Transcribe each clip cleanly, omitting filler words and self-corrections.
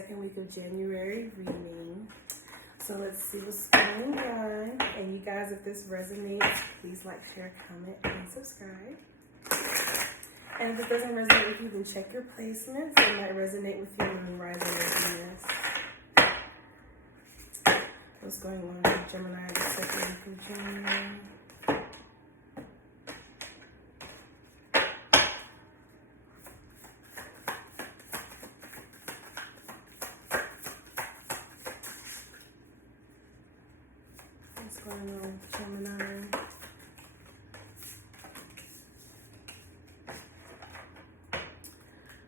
second week of January reading. So let's see what's going on. And you guys, if this resonates, please like, share, comment, and subscribe. And if it doesn't resonate with you, then check your placements. It might resonate with you when Rising or Venus. What's going on with Gemini the second week of January? What's going on with Gemini?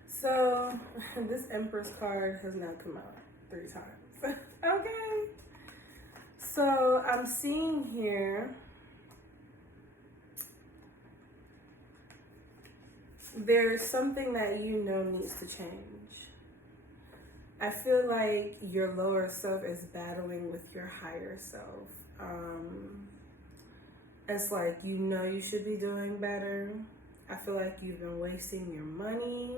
So, this Empress card has now come out 3 times. Okay. So, I'm seeing here, there's something that you know needs to change. I feel like your lower self is battling with your higher self. It's like you know you should be doing better. I feel like you've been wasting your money,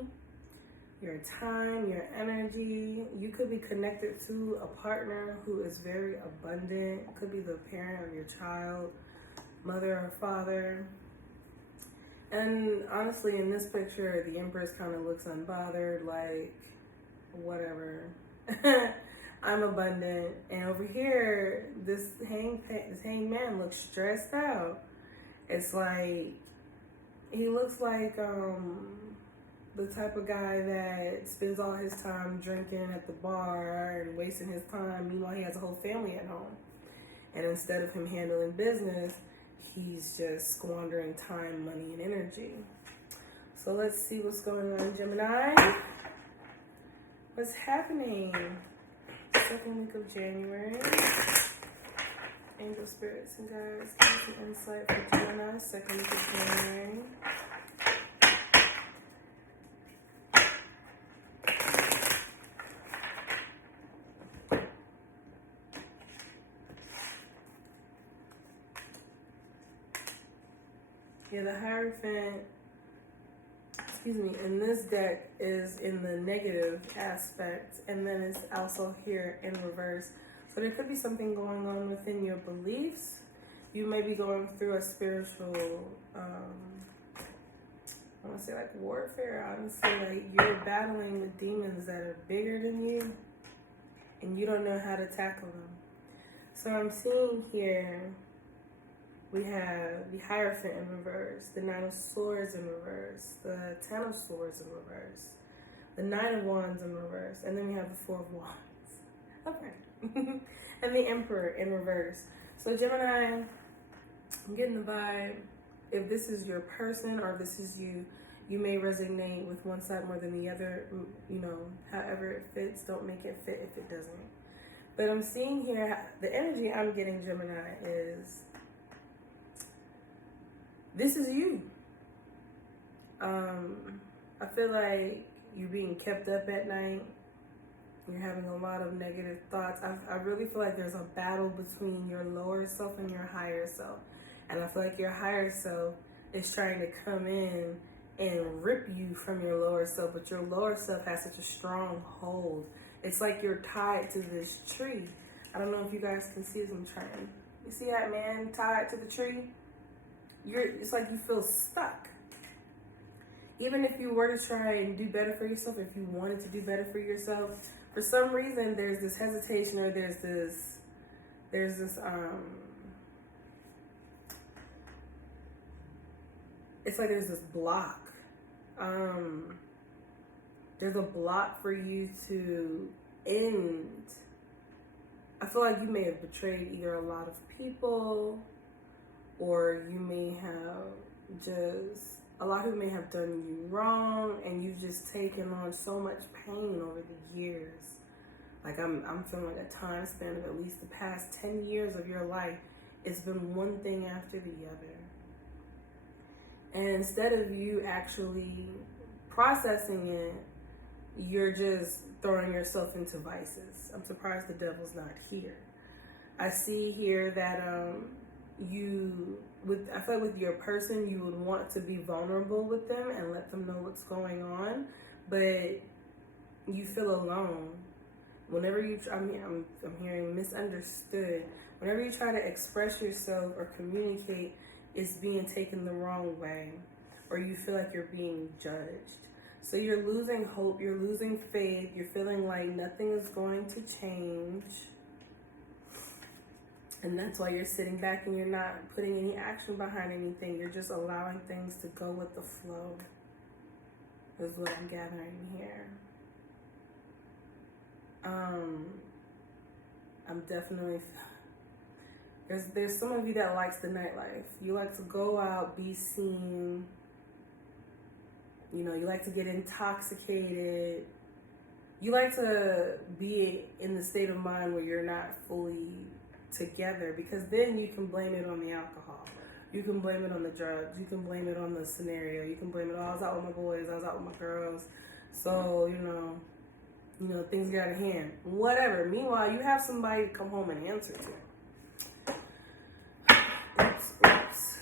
your time, your energy. You could be connected to a partner who is very abundant. Could be the parent of your child, mother or father. And honestly, in this picture, the Empress kind of looks unbothered, like, whatever. I'm abundant. And over here, this hanged man looks stressed out. It's like, he looks like the type of guy that spends all his time drinking at the bar and wasting his time. Meanwhile, he has a whole family at home. And instead of him handling business, he's just squandering time, money, and energy. So let's see what's going on, Gemini. What's happening? Second week of January. Angel spirits and guides, give me some insight for Gemini. Second week of January. Yeah, the Hierophant, in this deck is in the negative aspect, and then it's also here in reverse. So there could be something going on within your beliefs. You may be going through a spiritual, I want to say like warfare, honestly. Like you're battling with demons that are bigger than you, and you don't know how to tackle them. So I'm seeing here, we have the Hierophant in reverse, the 9 of Swords in reverse, the 10 of Swords in reverse, the 9 of Wands in reverse, and then we have the 4 of Wands. Okay. And the Emperor in reverse. So Gemini, I'm getting the vibe. If this is your person or if this is you, you may resonate with one side more than the other. You know, however it fits, don't make it fit if it doesn't. But I'm seeing here, the energy I'm getting, Gemini, is this is you. I feel like you're being kept up at night. You're having a lot of negative thoughts. I really feel like there's a battle between your lower self and your higher self. And I feel like your higher self is trying to come in and rip you from your lower self. But your lower self has such a strong hold. It's like you're tied to this tree. I don't know if you guys can see this. I'm trying. You see that man tied to the tree? It's like you feel stuck. Even if you were to try and do better for yourself, if you wanted to do better for yourself, for some reason there's this hesitation or there's this it's like there's this block. There's a block for you to end. I feel like you may have betrayed either a lot of people, or you may have a lot of people may have done you wrong, and you've just taken on so much pain over the years. Like I'm feeling like a time span of at least the past 10 years of your life, it's been one thing after the other. And instead of you actually processing it, you're just throwing yourself into vices. I'm surprised the devil's not here. I see here that I feel like with your person, you would want to be vulnerable with them and let them know what's going on, but you feel alone. whenever you, I'm hearing misunderstood. Whenever you try to express yourself or communicate, it's being taken the wrong way, or you feel like you're being judged. So you're losing hope, you're losing faith, you're feeling like nothing is going to change. And that's why you're sitting back and you're not putting any action behind anything. You're just allowing things to go with the flow, is what I'm gathering here. I'm definitely, there's some of you that likes the nightlife. You like to go out, be seen. You know, you like to get intoxicated. You like to be in the state of mind where you're not fully together, because then you can blame it on the alcohol. You can blame it on the drugs. You can blame it on the scenario. You can blame it, oh, I was out with my boys, I was out with my girls. So, you know, things get out of hand. Whatever. Meanwhile, you have somebody to come home and answer to. Oops.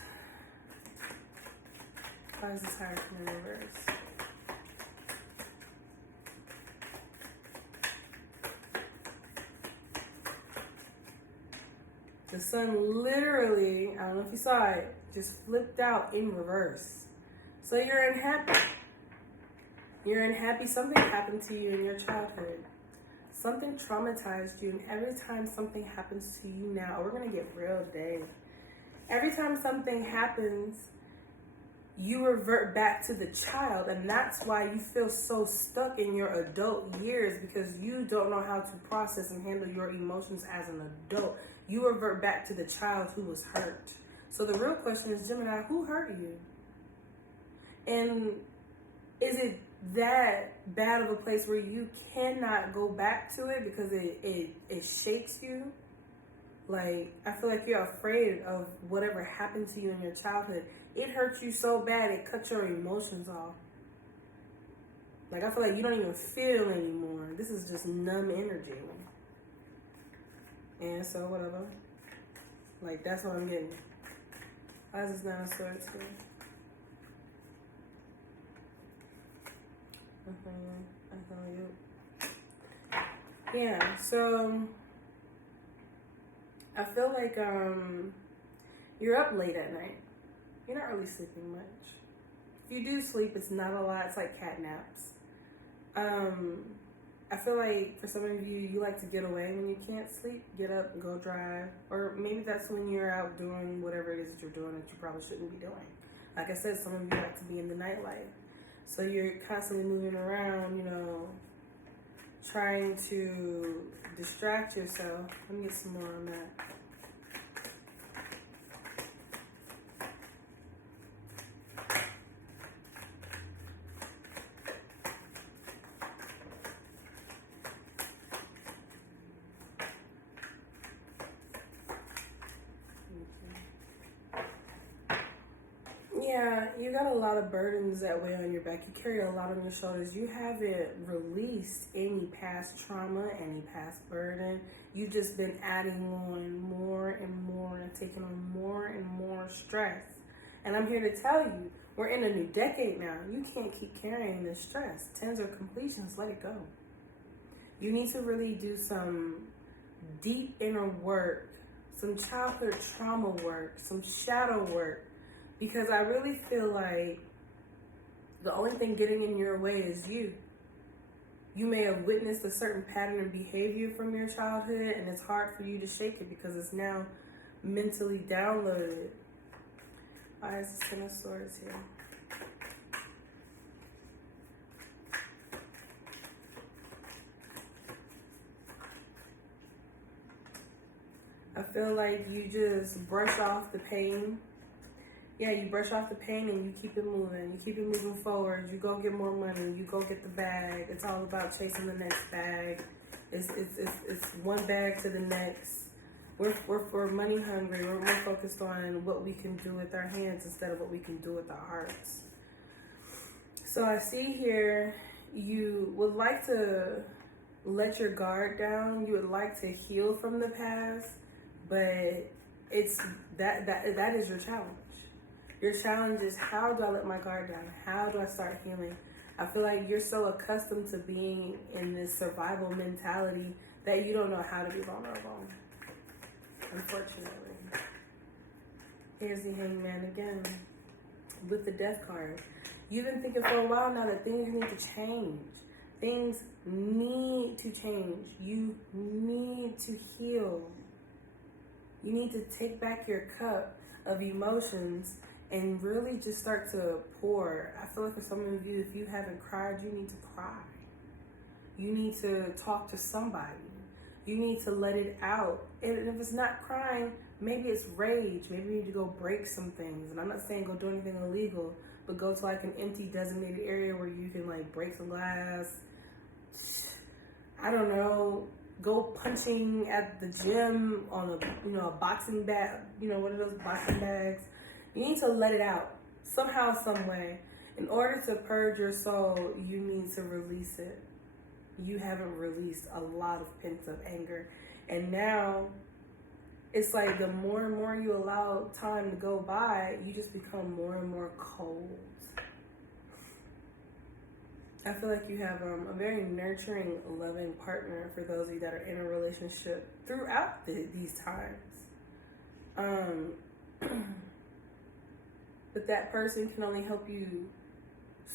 Why is this higher in reverse? The sun literally, I don't know if you saw it, just flipped out in reverse. So you're unhappy. You're unhappy. Something happened to you in your childhood. Something traumatized you. And every time something happens to you now, we're going to get real today. Every time something happens, you revert back to the child. And that's why you feel so stuck in your adult years, because you don't know how to process and handle your emotions as an adult. You revert back to the child who was hurt. So the real question is, Gemini, who hurt you? And is it that bad of a place where you cannot go back to it because it shakes you? Like, I feel like you're afraid of whatever happened to you in your childhood. It hurt you so bad it cut your emotions off. Like, I feel like you don't even feel anymore. This is just numb energy. And so whatever. Like, that's what I'm getting. Why is this Nine of Swords here? Yeah, so I feel like you're up late at night. You're not really sleeping much. If you do sleep, it's not a lot. It's like cat naps. I feel like for some of you, you like to get away when you can't sleep. Get up and go drive. Or maybe that's when you're out doing whatever it is that you're doing that you probably shouldn't be doing. Like I said, some of you like to be in the nightlife. So you're constantly moving around, you know, trying to distract yourself. Let me get some more on that. Yeah, you got a lot of burdens that weigh on your back. You carry a lot on your shoulders. You haven't released any past trauma, any past burden. You've just been adding on more and more and taking on more and more stress. And I'm here to tell you, we're in a new decade now. You can't keep carrying this stress. Tens or completions, let it go. You need to really do some deep inner work, some childhood trauma work, some shadow work. Because I really feel like the only thing getting in your way is you. You may have witnessed a certain pattern of behavior from your childhood, and it's hard for you to shake it because it's now mentally downloaded. Why is this Ten of Swords here? I feel like you just brush off the pain. Yeah, you brush off the pain and you keep it moving. You keep it moving forward. You go get more money. You go get the bag. It's all about chasing the next bag. It's one bag to the next. We're money hungry. We're more focused on what we can do with our hands instead of what we can do with our hearts. So I see here you would like to let your guard down. You would like to heal from the past, but it's that is your challenge. Your challenge is, how do I let my guard down? How do I start healing? I feel like you're so accustomed to being in this survival mentality that you don't know how to be vulnerable, unfortunately. Here's the Hangman again with the Death card. You've been thinking for a while now that things need to change. Things need to change. You need to heal. You need to take back your cup of emotions and really just start to pour. I feel like for some of you, if you haven't cried, you need to cry. You need to talk to somebody. You need to let it out. And if it's not crying, maybe it's rage. Maybe you need to go break some things. And I'm not saying go do anything illegal, but go to like an empty designated area where you can like break some glass. I don't know. Go punching at the gym on a boxing bag. What are those boxing bags? You need to let it out somehow, some way. In order to purge your soul, you need to release it. You haven't released a lot of pent-up anger. And now it's like the more and more you allow time to go by, you just become more and more cold. I feel like you have a very nurturing, loving partner for those of you that are in a relationship throughout these times. But that person can only help you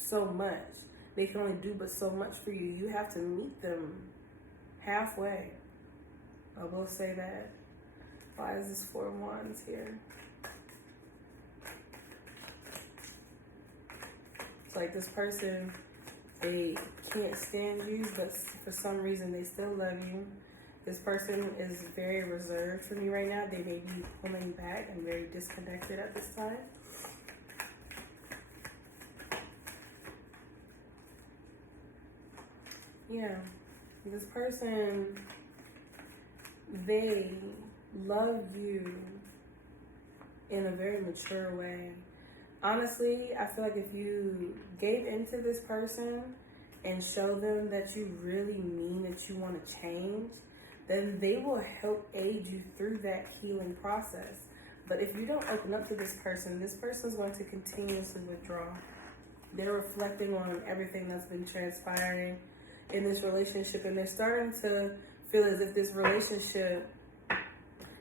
so much. They can only do but so much for you. You have to meet them halfway. I will say that. Why is this 4 of Wands here? It's like this person, they can't stand you, but for some reason they still love you. This person is very reserved from you right now. They may be pulling back and very disconnected at this time. Yeah, this person, they love you in a very mature way. Honestly, I feel like if you gave into this person and show them that you really mean that you want to change, then they will help aid you through that healing process. But if you don't open up to this person is going to continuously withdraw. They're reflecting on everything that's been transpiring in this relationship, and they're starting to feel as if this relationship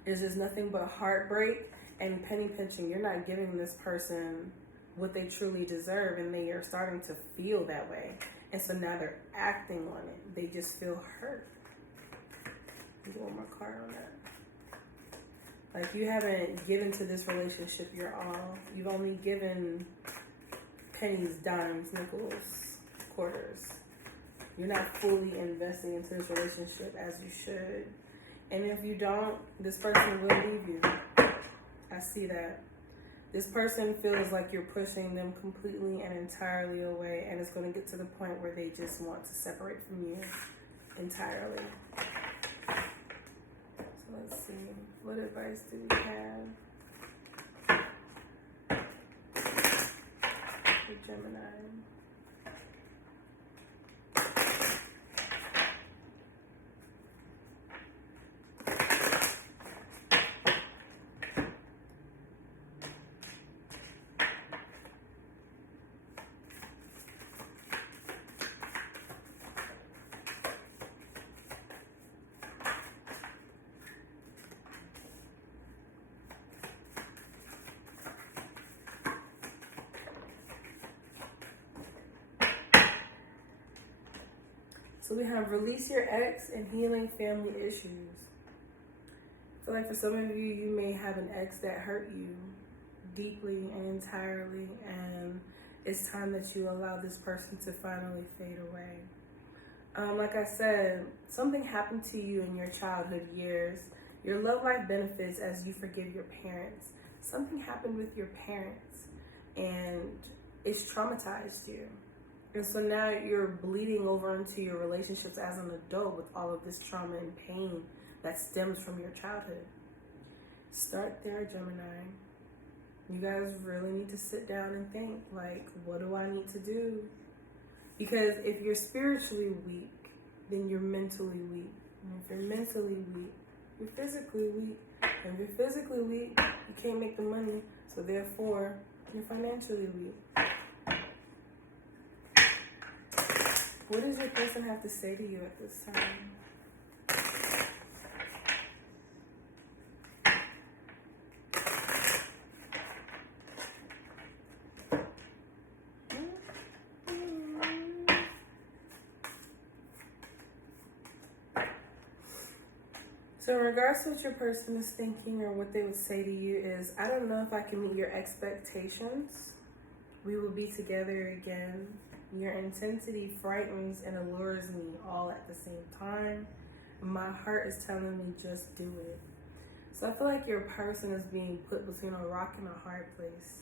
is just nothing but heartbreak and penny pinching. You're not giving this person what they truly deserve, and they are starting to feel that way. And so now they're acting on it. They just feel hurt. Get one more card on that. Like, you haven't given to this relationship your all. You've only given pennies, dimes, nickels, quarters. You're not fully investing into this relationship as you should. And if you don't, this person will leave you. I see that. This person feels like you're pushing them completely and entirely away, and it's going to get to the point where they just want to separate from you entirely. So let's see. What advice do we have for Gemini? So we have release your ex and healing family issues. I feel like for some of you, you may have an ex that hurt you deeply and entirely, and it's time that you allow this person to finally fade away. Like I said, something happened to you in your childhood years. Your love life benefits as you forgive your parents. Something happened with your parents, and it's traumatized you. And so now you're bleeding over into your relationships as an adult with all of this trauma and pain that stems from your childhood. Start there, Gemini. You guys really need to sit down and think, like, what do I need to do? Because if you're spiritually weak, then you're mentally weak. And if you're mentally weak, you're physically weak. And if you're physically weak, you can't make the money. So therefore, you're financially weak. What does your person have to say to you at this time? So in regards to what your person is thinking or what they would say to you is, I don't know if I can meet your expectations. We will be together again. Your intensity frightens and allures me all at the same time. My heart is telling me just do it. So I feel like your person is being put between a rock and a hard place.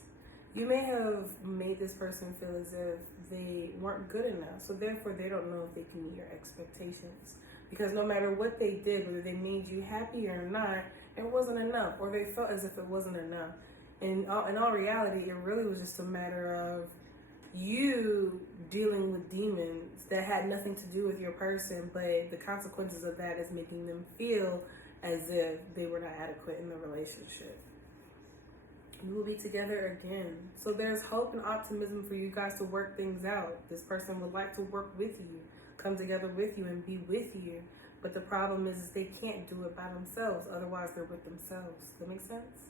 You may have made this person feel as if they weren't good enough. So therefore they don't know if they can meet your expectations. Because no matter what they did, whether they made you happy or not, it wasn't enough. Or they felt as if it wasn't enough. And in all reality, it really was just a matter of you dealing with demons that had nothing to do with your person, but the consequences of that is making them feel as if they were not adequate in the relationship. You will be together again. So there's hope and optimism for you guys to work things out. This person would like to work with you, come together with you and be with you. But the problem is they can't do it by themselves. Otherwise, they're with themselves. Does that make sense?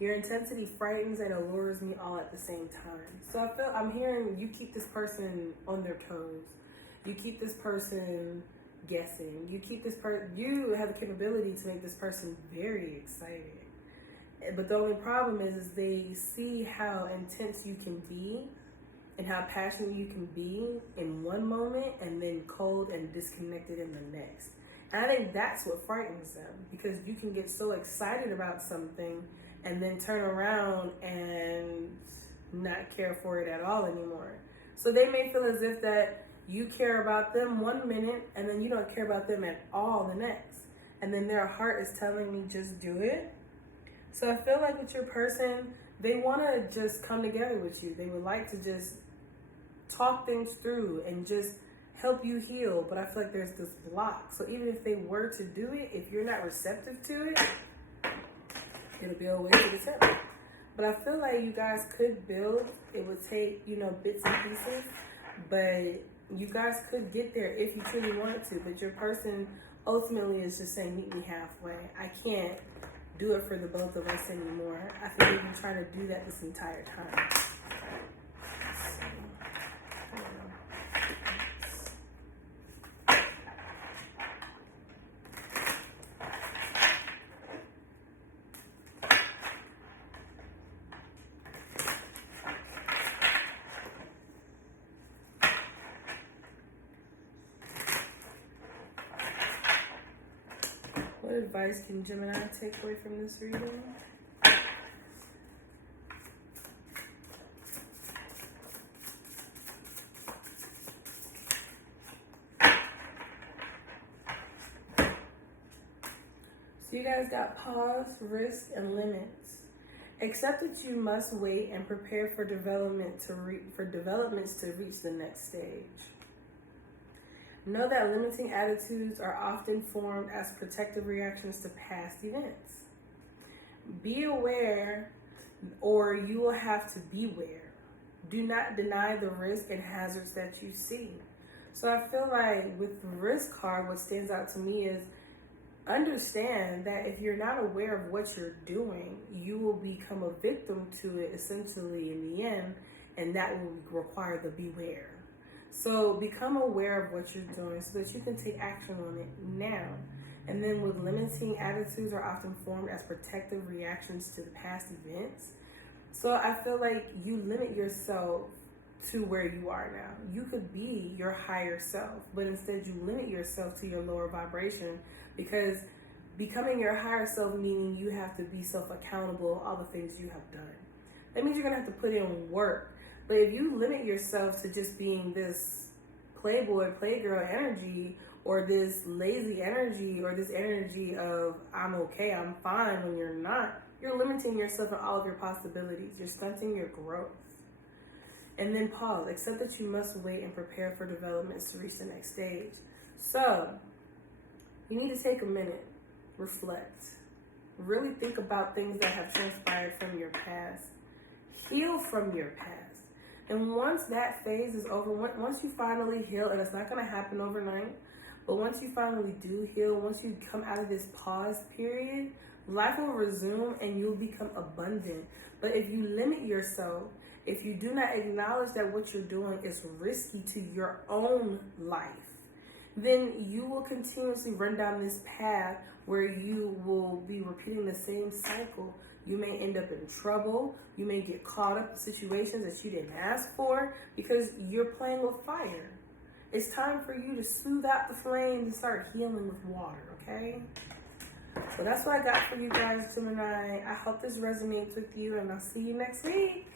Your intensity frightens and allures me all at the same time. So I'm hearing you keep this person on their toes. You keep this person guessing. You have the capability to make this person very excited. But the only problem is they see how intense you can be and how passionate you can be in one moment and then cold and disconnected in the next. And I think that's what frightens them, because you can get so excited about something and then turn around and not care for it at all anymore. So they may feel as if that you care about them 1 minute and then you don't care about them at all the next. And then their heart is telling me just do it. So I feel like with your person, they want to just come together with you. They would like to just talk things through and just help you heal. But I feel like there's this block. So even if they were to do it, if you're not receptive to it, it'll be a wasted attempt. But I feel like you guys could build. It would take, bits and pieces. But you guys could get there if you truly wanted to. But your person ultimately is just saying, meet me halfway. I can't do it for the both of us anymore. I think we've been trying to do that this entire time. What advice can Gemini take away from this reading? So you guys got pause, risk, and limits. Accept that you must wait and prepare for developments to reach the next stage. Know that limiting attitudes are often formed as protective reactions to past events. Be aware, or you will have to beware. Do not deny the risk and hazards that you see. So I feel like with the risk card, what stands out to me is understand that if you're not aware of what you're doing, you will become a victim to it essentially in the end, and that will require the beware. So become aware of what you're doing so that you can take action on it now. And then with limiting attitudes are often formed as protective reactions to the past events. So I feel like you limit yourself to where you are now. You could be your higher self, but instead you limit yourself to your lower vibration, because becoming your higher self meaning you have to be self-accountable, all the things you have done. That means you're going to have to put in work. But if you limit yourself to just being this playboy, playgirl energy, or this lazy energy, or this energy of I'm okay, I'm fine, when you're not, you're limiting yourself and all of your possibilities. You're stunting your growth. And then pause. Accept that you must wait and prepare for developments to reach the next stage. So you need to take a minute, reflect, really think about things that have transpired from your past. Heal from your past. And once that phase is over, once you finally heal, and it's not going to happen overnight, but once you finally do heal, once you come out of this pause period, life will resume and you'll become abundant. But if you limit yourself, if you do not acknowledge that what you're doing is risky to your own life, then you will continuously run down this path where you will be repeating the same cycle. You may end up in trouble. You may get caught up in situations that you didn't ask for because you're playing with fire. It's time for you to smooth out the flames and start healing with water, okay? So that's what I got for you guys, Gemini. I hope this resonates with you, and I'll see you next week.